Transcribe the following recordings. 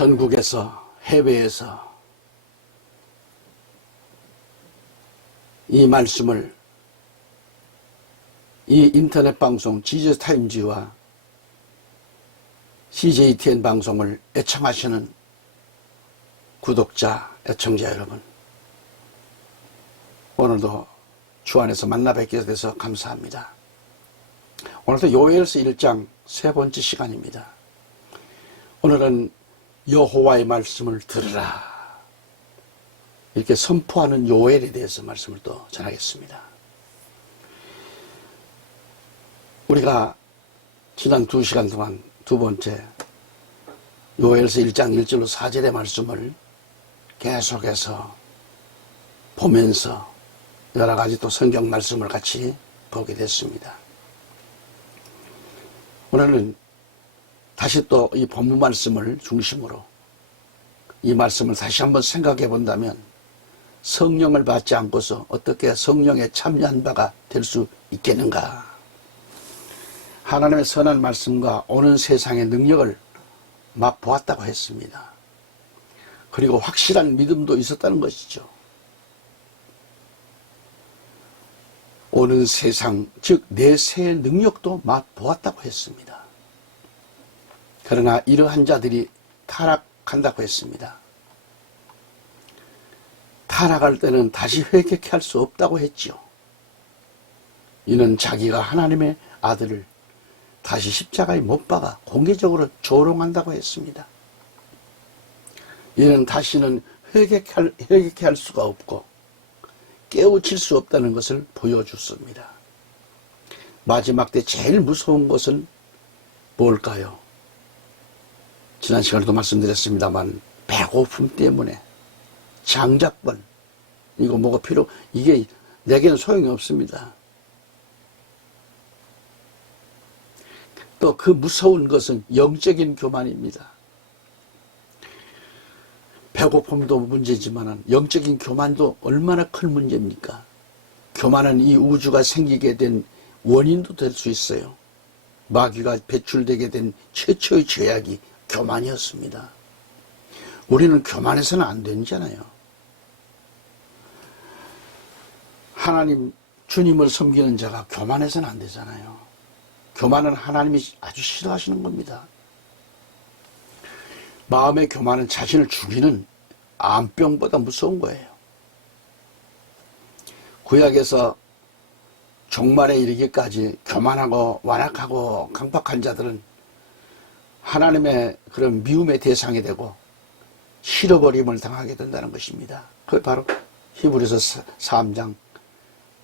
전국에서, 해외에서 이 말씀을 이 인터넷 방송 지저스 타임즈와 CJTN 방송을 애청하시는 구독자, 애청자 여러분, 오늘도 주 안에서 만나 뵙게 돼서 감사합니다. 오늘도 요엘서 1장 세 번째 시간입니다. 오늘은 여호와의 말씀을 들으라, 이렇게 선포하는 요엘에 대해서 말씀을 또 전하겠습니다. 우리가 지난 2시간 동안 두 번째 요엘서 1장 1절로 4절의 말씀을 계속해서 보면서 여러 가지 또 성경 말씀을 같이 보게 됐습니다. 오늘은 다시 또 이 본문 말씀을 중심으로 이 말씀을 다시 한번 생각해 본다면 성령을 받지 않고서 어떻게 성령에 참여한 바가 될 수 있겠는가? 하나님의 선한 말씀과 오는 세상의 능력을 맛보았다고 했습니다. 그리고 확실한 믿음도 있었다는 것이죠. 오는 세상, 즉 내세의 능력도 맛보았다고 했습니다. 그러나 이러한 자들이 타락한다고 했습니다. 타락할 때는 다시 회개케 할 수 없다고 했지요. 이는 자기가 하나님의 아들을 다시 십자가에 못 박아 공개적으로 조롱한다고 했습니다. 이는 다시는 회개케 할 수가 없고 깨우칠 수 없다는 것을 보여줬습니다. 마지막 때 제일 무서운 것은 뭘까요? 지난 시간에도 말씀드렸습니다만 배고픔 때문에 장작번, 이거 뭐가 이게 내게는 소용이 없습니다. 또 그 무서운 것은 영적인 교만입니다. 배고픔도 문제지만 영적인 교만도 얼마나 큰 문제입니까? 교만은 이 우주가 생기게 된 원인도 될 수 있어요. 마귀가 배출되게 된 최초의 죄악이 교만이었습니다. 우리는 교만해서는 안 되잖아요. 하나님, 주님을 섬기는 자가 교만해서는 안 되잖아요. 교만은 하나님이 아주 싫어하시는 겁니다. 마음의 교만은 자신을 죽이는 암병보다 무서운 거예요. 구약에서 종말에 이르기까지 교만하고 완악하고 강박한 자들은 하나님의 그런 미움의 대상이 되고 실어버림을 당하게 된다는 것입니다. 그게 바로 히브리서 3장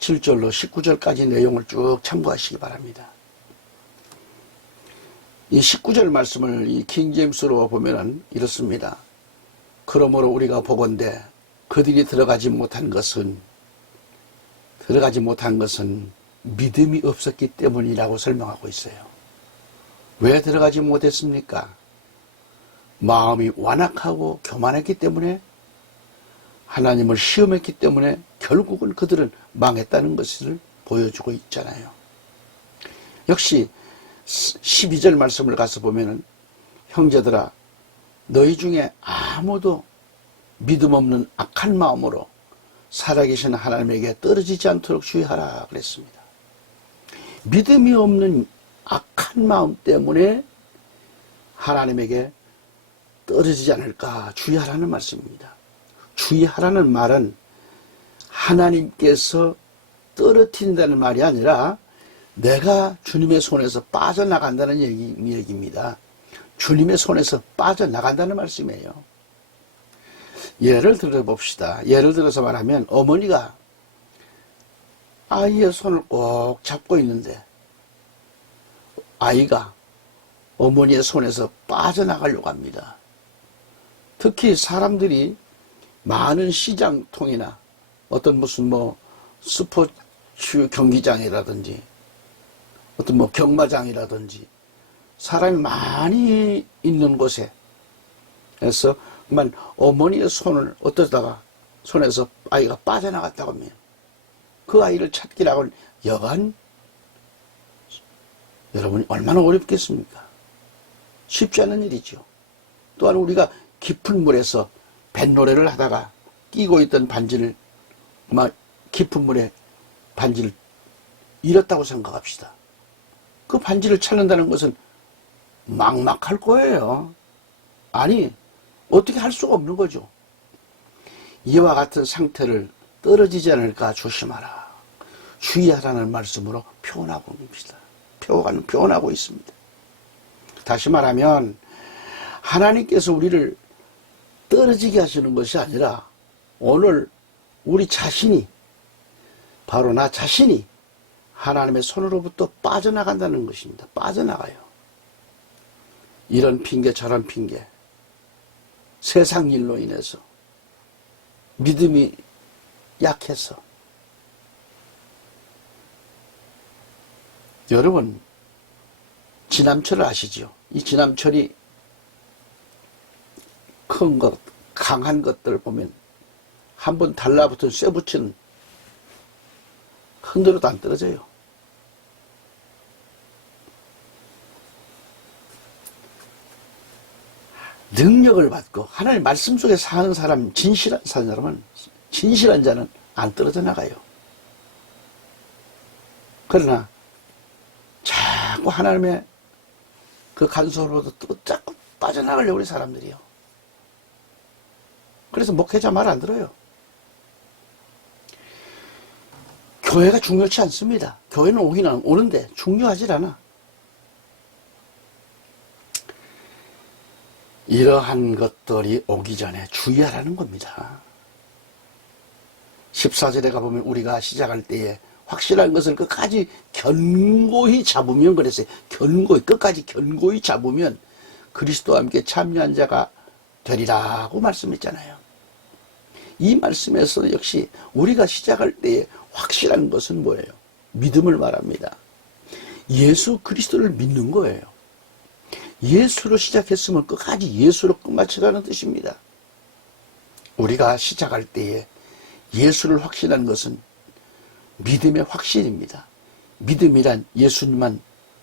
7절로 19절까지 내용을 쭉 참고하시기 바랍니다. 이 19절 말씀을 이 킹제임스로 보면은 이렇습니다. 그러므로 우리가 보건대 그들이 들어가지 못한 것은 믿음이 없었기 때문이라고 설명하고 있어요. 왜 들어가지 못했습니까? 마음이 완악하고 교만했기 때문에, 하나님을 시험했기 때문에 결국은 그들은 망했다는 것을 보여주고 있잖아요. 역시 12절 말씀을 가서 보면은 형제들아 너희 중에 아무도 믿음 없는 악한 마음으로 살아계신 하나님에게 떨어지지 않도록 주의하라 그랬습니다. 믿음이 없는 악한 마음 때문에 하나님에게 떨어지지 않을까 주의하라는 말씀입니다. 주의하라는 말은 하나님께서 떨어뜨린다는 말이 아니라 내가 주님의 손에서 빠져나간다는 얘기입니다. 주님의 손에서 빠져나간다는 말씀이에요. 예를 들어 봅시다. 예를 들어서 말하면 어머니가 아이의 손을 꼭 잡고 있는데 아이가 어머니의 손에서 빠져나가려고 합니다. 특히 사람들이 많은 시장통이나 어떤 무슨 스포츠 경기장이라든지 어떤 경마장이라든지 사람이 많이 있는 곳에 그래서 어머니의 손을 어떠다가 손에서 아이가 빠져나갔다고 하면 그 아이를 찾기라고는 여간 여러분이 얼마나 어렵겠습니까? 쉽지 않은 일이죠. 또한 우리가 깊은 물에서 뱃노래를 하다가 끼고 있던 반지를 막 깊은 물에 반지를 잃었다고 생각합시다. 그 반지를 찾는다는 것은 막막할 거예요. 아니, 어떻게 할 수가 없는 거죠. 이와 같은 상태를 떨어지지 않을까 조심하라, 주의하라는 말씀으로 표현하고 있습니다. 표현하고 있습니다. 다시 말하면 하나님께서 우리를 떨어지게 하시는 것이 아니라 오늘 우리 자신이, 바로 나 자신이 하나님의 손으로부터 빠져나간다는 것입니다. 빠져나가요. 이런 핑계 저런 핑계, 세상 일로 인해서 믿음이 약해서. 여러분, 지남철을 아시죠? 이 지남철이 큰 것, 강한 것들 보면 한번 달라붙은 쇠붙이는 흔들어도 안 떨어져요. 능력을 받고 하나님 말씀 속에 사는 사람, 진실한 사람은, 진실한 자는 안 떨어져 나가요. 그러나 자꾸 하나님의 그 간섭으로도 또 자꾸 빠져나가려고 우리 사람들이요. 그래서 목회자 말 안 들어요. 교회가 중요치 않습니다. 교회는 오긴 오는데 중요하지 않아. 이러한 것들이 오기 전에 주의하라는 겁니다. 14절에 가보면 우리가 시작할 때에 확실한 것을 끝까지 견고히 잡으면, 그랬어요. 끝까지 견고히 잡으면 그리스도와 함께 참여한 자가 되리라고 말씀했잖아요. 이 말씀에서 역시 우리가 시작할 때에 확실한 것은 뭐예요? 믿음을 말합니다. 예수 그리스도를 믿는 거예요. 예수로 시작했으면 끝까지 예수로 끝마치라는 뜻입니다. 우리가 시작할 때에 예수를 확신하는 것은 믿음의 확신입니다. 믿음이란 예수님만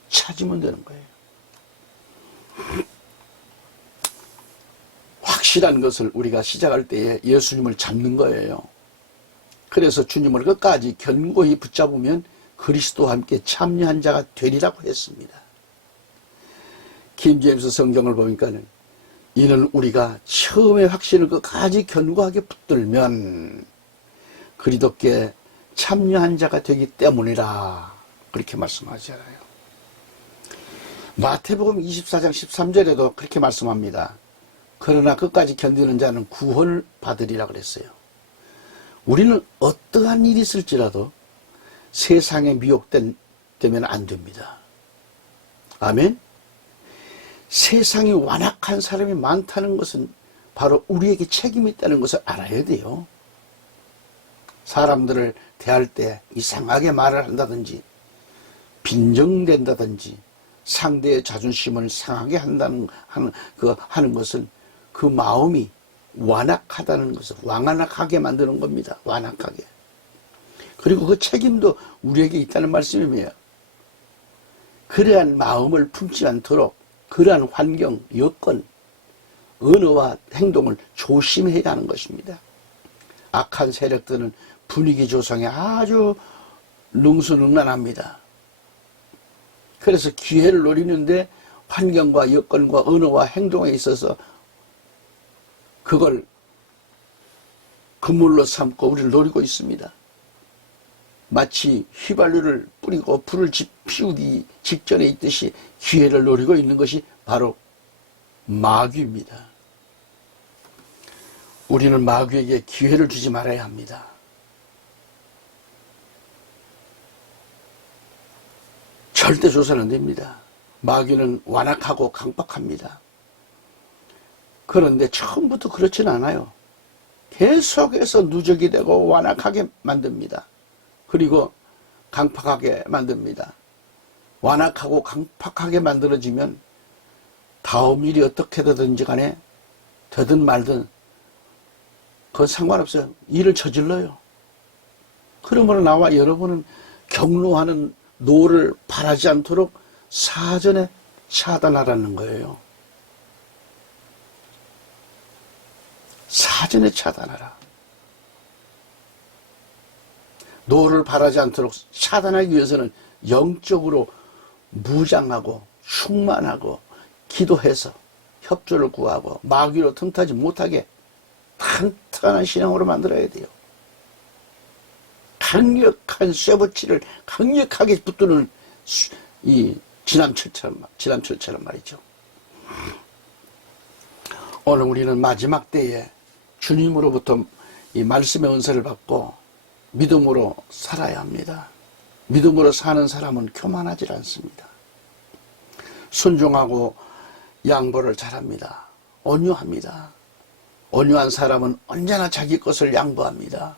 찾으면 되는 거예요. 확실한 것을 우리가 시작할 때에 예수님을 잡는 거예요. 그래서 주님을 끝까지 견고히 붙잡으면 그리스도와 함께 참여한 자가 되리라고 했습니다. 킹제임스 성경을 보니까는 이는 우리가 처음의 확신을 끝까지 견고하게 붙들면 그리스도께 참여한 자가 되기 때문이라, 그렇게 말씀하잖아요. 마태복음 24장 13절에도 그렇게 말씀합니다. 그러나 끝까지 견디는 자는 구원을 받으리라 그랬어요. 우리는 어떠한 일이 있을지라도 세상에 미혹되면 안 됩니다. 아멘. 세상이 완악한 사람이 많다는 것은 바로 우리에게 책임이 있다는 것을 알아야 돼요. 사람들을 대할 때 이상하게 말을 한다든지 빈정된다든지 상대의 자존심을 상하게 하는 것은 그 마음이 완악하다는 것을, 완악하게 만드는 겁니다. 완악하게. 그리고 그 책임도 우리에게 있다는 말씀이에요. 그러한 마음을 품지 않도록 그러한 환경, 여건, 언어와 행동을 조심해야 하는 것입니다. 악한 세력들은 분위기 조성에 아주 능수능란합니다. 그래서 기회를 노리는데 환경과 여건과 언어와 행동에 있어서 그걸 그물로 삼고 우리를 노리고 있습니다. 마치 휘발유를 뿌리고 불을 피우기 직전에 있듯이 기회를 노리고 있는 것이 바로 마귀입니다. 우리는 마귀에게 기회를 주지 말아야 합니다. 절대 줘서는 안 됩니다. 마귀는 완악하고 강박합니다. 그런데 처음부터 그렇지는 않아요. 계속해서 누적이 되고 완악하게 만듭니다. 그리고 강팍하게 만듭니다. 완악하고 강팍하게 만들어지면 다음 일이 어떻게 되든지 간에 되든 말든 그건 상관없어요. 일을 저질러요. 그러므로 나와 여러분은 경로하는 노를 바라지 않도록 사전에 차단하라는 거예요. 사전에 차단하라. 노를 바라지 않도록 차단하기 위해서는 영적으로 무장하고 충만하고 기도해서 협조를 구하고 마귀로 틈타지 못하게 탄탄한 신앙으로 만들어야 돼요. 강력한 쇠붙이를 강력하게 붙드는 이 지남철처럼 말이죠. 오늘 우리는 마지막 때에 주님으로부터 이 말씀의 은사를 받고 믿음으로 살아야 합니다. 믿음으로 사는 사람은 교만하지 않습니다. 순종하고 양보를 잘합니다. 온유합니다. 온유한 사람은 언제나 자기 것을 양보합니다.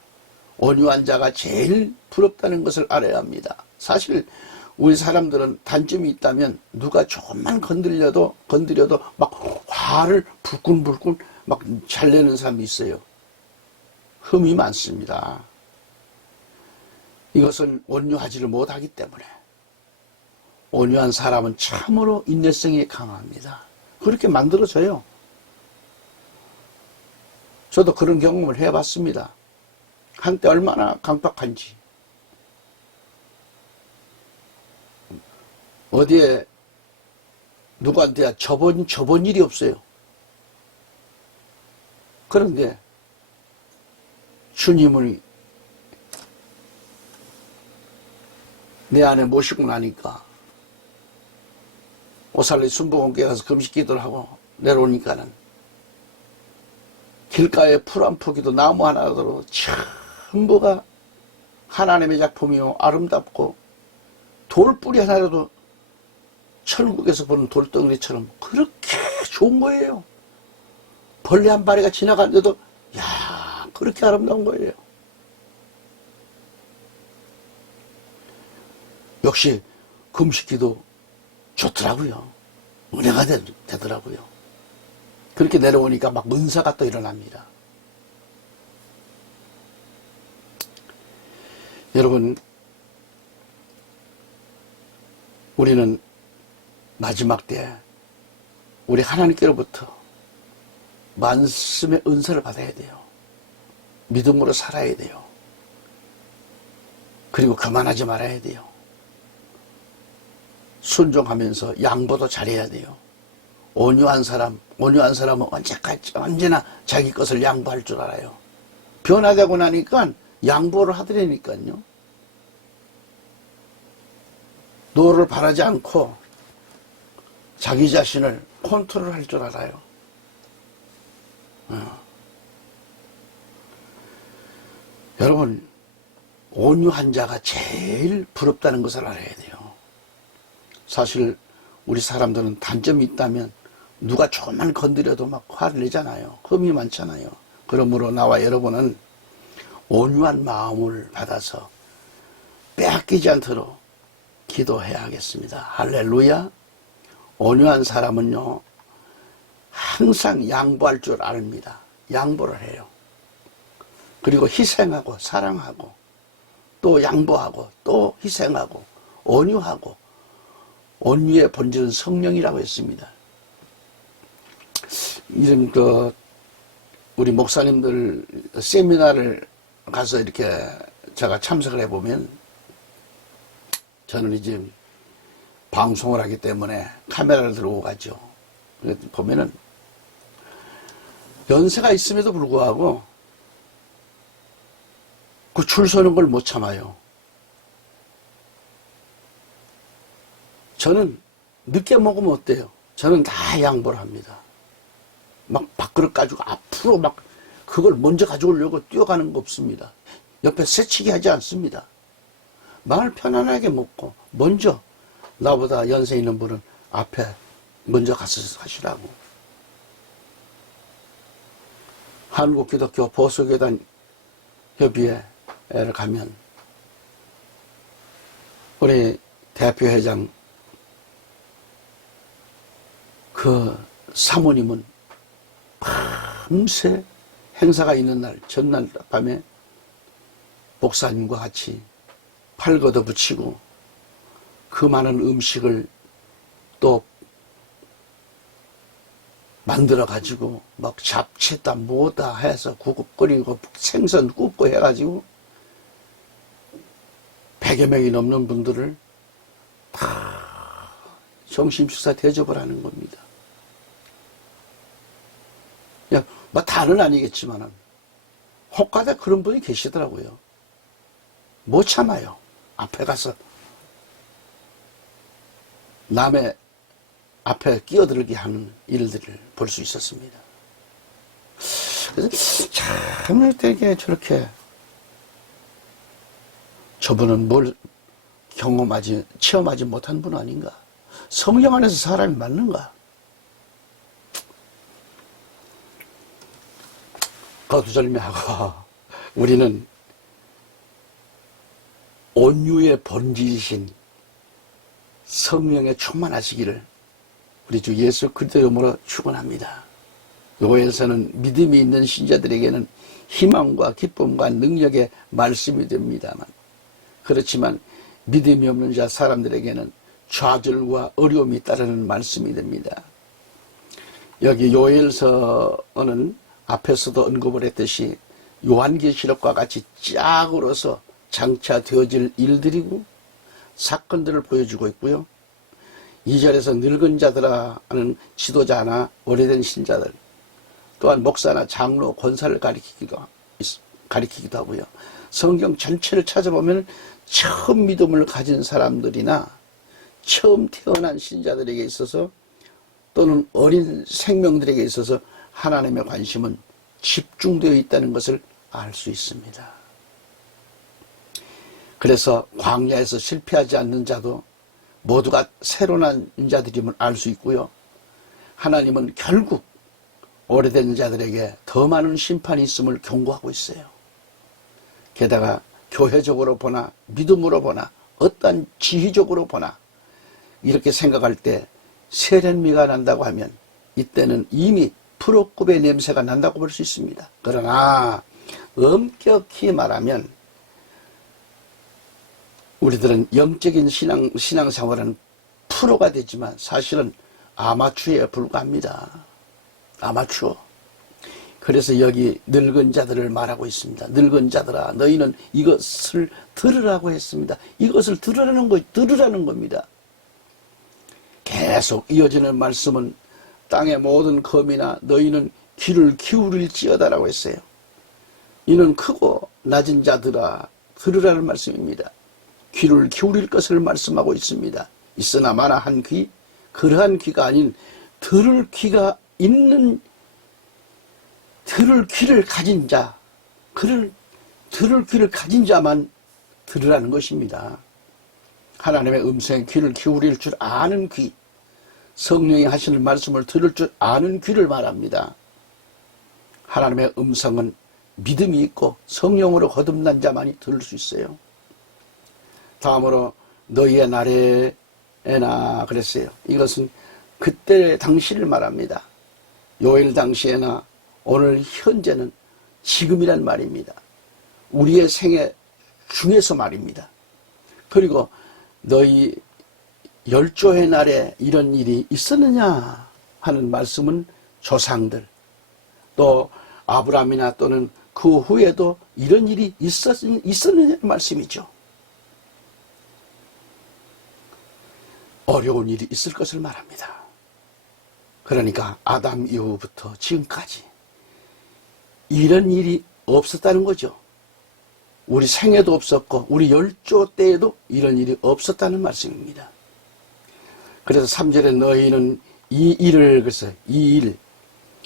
온유한 자가 제일 부럽다는 것을 알아야 합니다. 사실 우리 사람들은 단점이 있다면 누가 조금만 건드려도 막 화를 불끈불끈 막 잘 내는 사람이 있어요. 흠이 많습니다. 이것은 온유하지를 못하기 때문에. 온유한 사람은 참으로 인내성이 강합니다. 그렇게 만들어져요. 저도 그런 경험을 해봤습니다. 한때 얼마나 강박한지. 어디에 누구한테 접은 일이 없어요. 그런데 주님을 내 안에 모시고 나니까 오살리 순복음교회 가서 금식 기도를 하고 내려오니까는 길가에 풀 한 포기도 나무 하나도 전부가 하나님의 작품이요 아름답고 돌뿌리 하나라도 천국에서 보는 돌덩이처럼 그렇게 좋은 거예요. 벌레 한 마리가 지나갔는데도 야 그렇게 아름다운 거예요. 역시 금식기도 좋더라고요. 은혜가 되더라고요. 그렇게 내려오니까 막 은사가 또 일어납니다. 여러분, 우리는 마지막 때 우리 하나님께로부터 말씀의 은사를 받아야 돼요. 믿음으로 살아야 돼요. 그리고 그만하지 말아야 돼요. 순종하면서 양보도 잘해야 돼요. 온유한 사람은 언제나 자기 것을 양보할 줄 알아요. 변화되고 나니까 양보를 하더라니까요. 노를 바라지 않고 자기 자신을 컨트롤할 줄 알아요. 여러분, 온유한 자가 제일 부럽다는 것을 알아야 돼요. 사실 우리 사람들은 단점이 있다면 누가 조금만 건드려도 막 화를 내잖아요. 흠이 많잖아요. 그러므로 나와 여러분은 온유한 마음을 받아서 빼앗기지 않도록 기도해야 하겠습니다. 할렐루야. 온유한 사람은요 항상 양보할 줄 압니다. 양보를 해요. 그리고 희생하고 사랑하고 또 양보하고 또 희생하고 온유하고, 온유의 본질은 성령이라고 했습니다. 이런 우리 목사님들 세미나를 가서 이렇게 제가 참석을 해보면, 저는 이제 방송을 하기 때문에 카메라를 들고 가죠. 보면은 연세가 있음에도 불구하고 그 줄 서는 걸 못 참아요. 저는 늦게 먹으면 어때요? 저는 다 양보를 합니다. 막 밥그릇 가지고 앞으로 막 그걸 먼저 가져오려고 뛰어가는 거 없습니다. 옆에 새치기 하지 않습니다. 마을 편안하게 먹고 먼저 나보다 연세 있는 분은 앞에 먼저 가서 하시라고. 한국기독교 보수교단 협의회를 가면 우리 대표회장 그 사모님은 밤새 행사가 있는 날 전날 밤에 목사님과 같이 팔 걷어붙이고 그 많은 음식을 또 만들어 가지고 막 잡채다 뭐다 해서 구급거리고 생선 굽고 해가지고 100여 명이 넘는 분들을 다 점심식사 대접을 하는 겁니다. 뭐 다는 아니겠지만은 혹가다 그런 분이 계시더라고요. 못 참아요. 앞에 가서 남의 앞에 끼어들게 하는 일들을 볼 수 있었습니다. 그래서 참 되게 저렇게 저분은 뭘 체험하지 못한 분 아닌가? 성령 안에서 사람이 맞는가? 거두절미하고 우리는 온유의 본질이신 성령에 충만하시기를 우리 주 예수 그리스도 이름으로 축원합니다. 요엘서는 믿음이 있는 신자들에게는 희망과 기쁨과 능력의 말씀이 됩니다만, 그렇지만 믿음이 없는 자 사람들에게는 좌절과 어려움이 따르는 말씀이 됩니다. 여기 요엘서는 앞에서도 언급을 했듯이 요한계시록과 같이 짝으로서 장차 되어질 일들이고 사건들을 보여주고 있고요. 2절에서 늙은 자들아 하는 지도자나 오래된 신자들, 또한 목사나 장로, 권사를 가리키기도 하고요. 성경 전체를 찾아보면 처음 믿음을 가진 사람들이나 처음 태어난 신자들에게 있어서 또는 어린 생명들에게 있어서 하나님의 관심은 집중되어 있다는 것을 알 수 있습니다. 그래서 광야에서 실패하지 않는 자도 모두가 새로 난 자들임을 알 수 있고요. 하나님은 결국 오래된 자들에게 더 많은 심판이 있음을 경고하고 있어요. 게다가 교회적으로 보나 믿음으로 보나 어떤 지휘적으로 보나 이렇게 생각할 때 세련미가 난다고 하면 이때는 이미 프로급의 냄새가 난다고 볼 수 있습니다. 그러나 엄격히 말하면 우리들은 영적인 신앙생활은 프로가 되지만 사실은 아마추어에 불과합니다. 아마추어. 그래서 여기 늙은 자들을 말하고 있습니다. 늙은 자들아, 너희는 이것을 들으라고 했습니다. 이것을 들으라는 겁니다. 계속 이어지는 말씀은 땅의 모든 거민아 너희는 귀를 기울일지어다라고 했어요. 이는 크고 낮은 자들아 들으라는 말씀입니다. 귀를 기울일 것을 말씀하고 있습니다. 있으나 마나 한 귀, 그러한 귀가 아닌 들을 귀가 있는, 들을 귀를 가진 자, 들을 귀를 가진 자만 들으라는 것입니다. 하나님의 음성에 귀를 기울일 줄 아는 귀, 성령이 하시는 말씀을 들을 줄 아는 귀를 말합니다. 하나님의 음성은 믿음이 있고 성령으로 거듭난 자만이 들을 수 있어요. 다음으로 너희의 날에나 그랬어요. 이것은 그때 당시를 말합니다. 요엘 당시에나 오늘 현재는 지금이란 말입니다. 우리의 생애 중에서 말입니다. 그리고 너희 열조의 날에 이런 일이 있었느냐 하는 말씀은 조상들 또 아브라함이나 또는 그 후에도 이런 일이 있었느냐는 말씀이죠. 어려운 일이 있을 것을 말합니다. 그러니까 아담 이후부터 지금까지 이런 일이 없었다는 거죠. 우리 생애도 없었고 우리 열조 때에도 이런 일이 없었다는 말씀입니다. 그래서 3절에 너희는 이 일을, 그래서 이 일,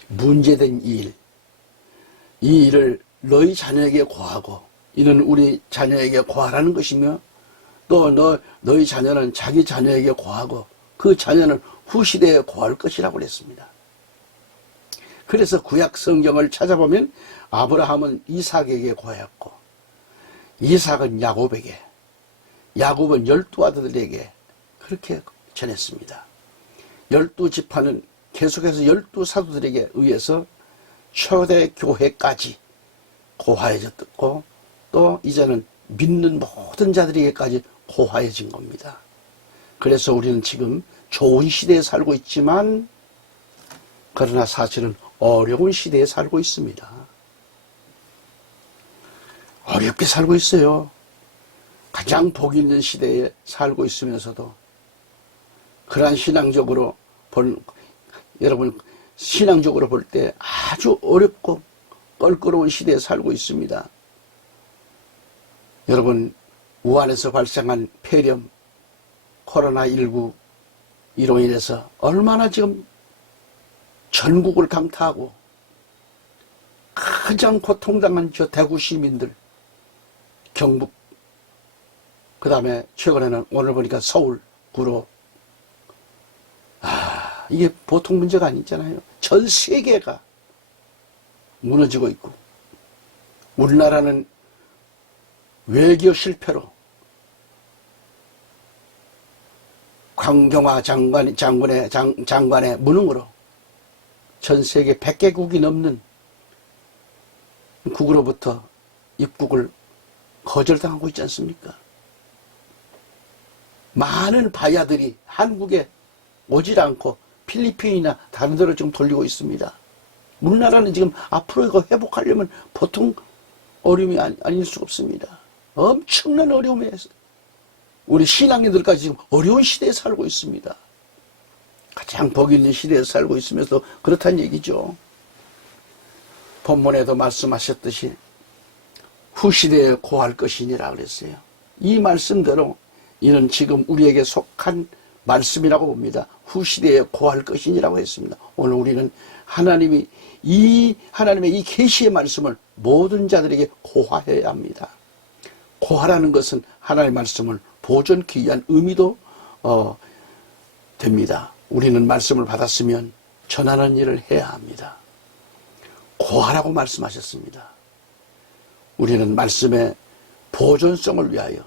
문제된 이 일을 너희 자녀에게 고하고, 이는 우리 자녀에게 고하라는 것이며, 또 너희 자녀는 자기 자녀에게 고하고, 그 자녀는 후시대에 고할 것이라고 그랬습니다. 그래서 구약 성경을 찾아보면 아브라함은 이삭에게 고했고, 이삭은 야곱에게, 야곱은 12아들에게 그렇게 전했습니다. 12지파는 계속해서 12사도들에게 의해서 초대교회까지 고화해졌고 또 이제는 믿는 모든 자들에게까지 고화해진 겁니다. 그래서 우리는 지금 좋은 시대에 살고 있지만 그러나 사실은 어려운 시대에 살고 있습니다. 어렵게 살고 있어요. 가장 복 있는 시대에 살고 있으면서도 그러한 여러분 신앙적으로 볼 때 아주 어렵고 껄끄러운 시대에 살고 있습니다. 여러분, 우한에서 발생한 폐렴, 코로나19 이로 인해서 얼마나 지금 전국을 강타하고 가장 고통당한 저 대구 시민들, 경북, 그 다음에 최근에는 오늘 보니까 서울, 구로. 이게 보통 문제가 아니잖아요. 전 세계가 무너지고 있고, 우리나라는 외교 실패로 강경화 장관의 무능으로 전 세계 100개국이 넘는 국으로부터 입국을 거절당하고 있지 않습니까? 많은 바야들이 한국에 오질 않고 필리핀이나 다른 데로 지금 돌리고 있습니다. 우리나라는 지금 앞으로 이거 회복하려면 보통 어려움이 아닐 수가 없습니다. 엄청난 어려움에 우리 신앙인들까지 지금 어려운 시대에 살고 있습니다. 가장 복 있는 시대에 살고 있으면서 그렇다는 얘기죠. 본문에도 말씀하셨듯이 후시대에 고할 것이니라 그랬어요. 이 말씀대로 이는 지금 우리에게 속한 말씀이라고 봅니다. 후시대에 고할 것이니라고 했습니다. 오늘 우리는 하나님의 이 계시의 말씀을 모든 자들에게 고하여야 합니다. 고하라는 것은 하나님의 말씀을 보존하기 위한 의미도 됩니다. 우리는 말씀을 받았으면 전하는 일을 해야 합니다. 고하라고 말씀하셨습니다. 우리는 말씀의 보존성을 위하여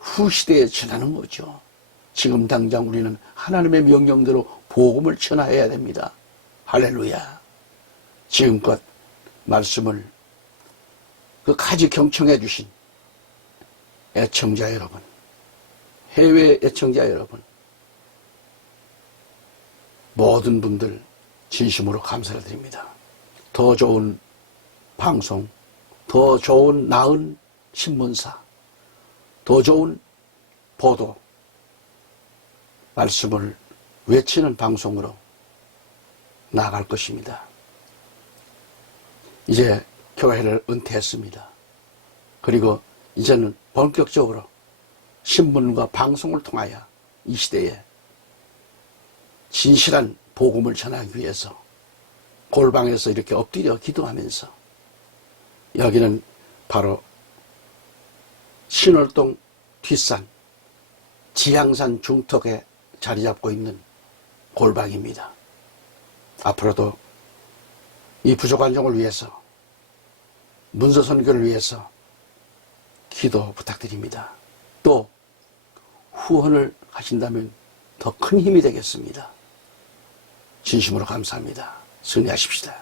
후시대에 전하는 거죠. 지금 당장 우리는 하나님의 명령대로 복음을 전해야 됩니다. 할렐루야. 지금껏 말씀을 끝까지 경청해 주신 애청자 여러분, 해외 애청자 여러분, 모든 분들 진심으로 감사를 드립니다. 더 좋은 방송, 더 좋은 나은 신문사, 더 좋은 보도, 말씀을 외치는 방송으로 나아갈 것입니다. 이제 교회를 은퇴했습니다. 그리고 이제는 본격적으로 신문과 방송을 통하여 이 시대에 진실한 복음을 전하기 위해서 골방에서 이렇게 엎드려 기도하면서, 여기는 바로 신월동 뒷산 지향산 중턱에 자리 잡고 있는 골방입니다. 앞으로도 이 부족한 종을 위해서, 문서 선교를 위해서 기도 부탁드립니다. 또 후원을 하신다면 더 큰 힘이 되겠습니다. 진심으로 감사합니다. 승리하십시다.